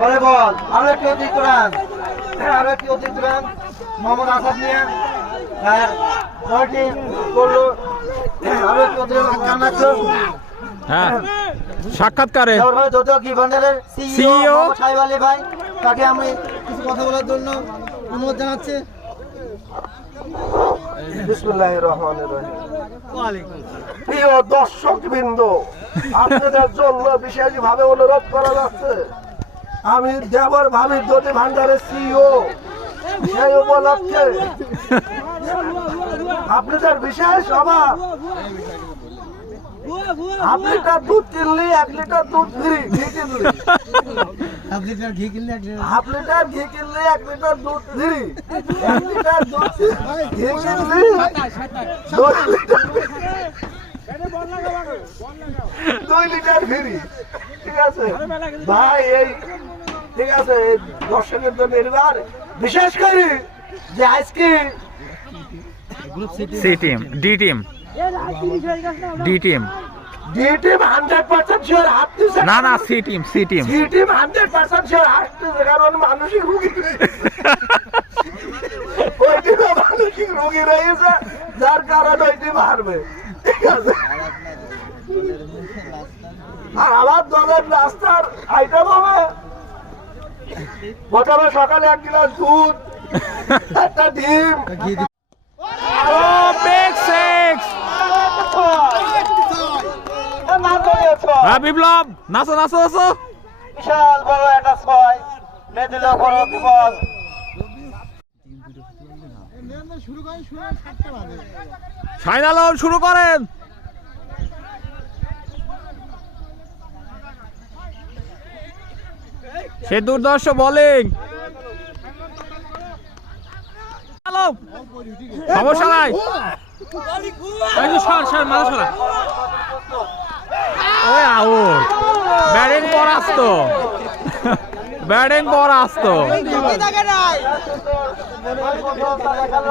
পরে বল আরো একটি অতিরিক্ত রান, আরো একটি অতিরিক্ত রান মোহাম্মদ আসাদ মিয়া আর 9টি করলো। আরো একটি অতিরিক্ত রান আছে। হ্যাঁ, সাক্ষাৎকারে যত কি বান্ডেলের সিইও সাহেব আলী ভাই, তাকে আমি কিছু কথা বলার জন্য অনুরোধ জানাচ্ছি। বিসমিল্লাহির রহমানির রহিম। প্রিয় দর্শকবৃন্দ, আপনাদের জন্য বিশেষভাবে অনুরোধ করা যাচ্ছে, আমি দেবর ভাবি জ্যোতি ভান্ডারের সিইও, সেই উপলক্ষে আপনাদের বিশেষ অভাব। 1 লিটার দুধ কিনলে 1 লিটার দুধ ফ্রি, ঘি কিনলে 1 লিটার ঘি কিনলে 1 লিটার ঘি কিনলে 1 লিটার দুধ ফ্রি, 1 লিটার দুধ ঘি কিনলে 2 লিটার ফ্রি। ঠিক আছে ভাই, এই ঠিক আছে দর্শকের জন্য এবার বিশেষ করে যে আজকে C team, D team, D team, D team 100% sure হাত দিছে। না না, C team, C team. C team 100% sure হাত দিছে, কারণ মানসিক রোগী, ওই টিমে মানসিক রোগী রয়েছে, যার কারণে ওই টিম হারবে। ঠিক আছে, আর আমার দলের রাস্তার আইটেম হবে প্রথমে সকালে 1 গ্লাস দুধ, একটা ডিম। ও বিগ সিক্স! বিপ্লব, নাচো নাচো নাচো! বিশাল বড় একটা 6 মেদিল বড় বল। শাহিন আলম শুরু করেন। সে দুর্দর্শ বোলিং। সমস্যা নাই, ওই আউট। ব্যাটিং পরাস্ত, ব্যাটিং পরাস্ত।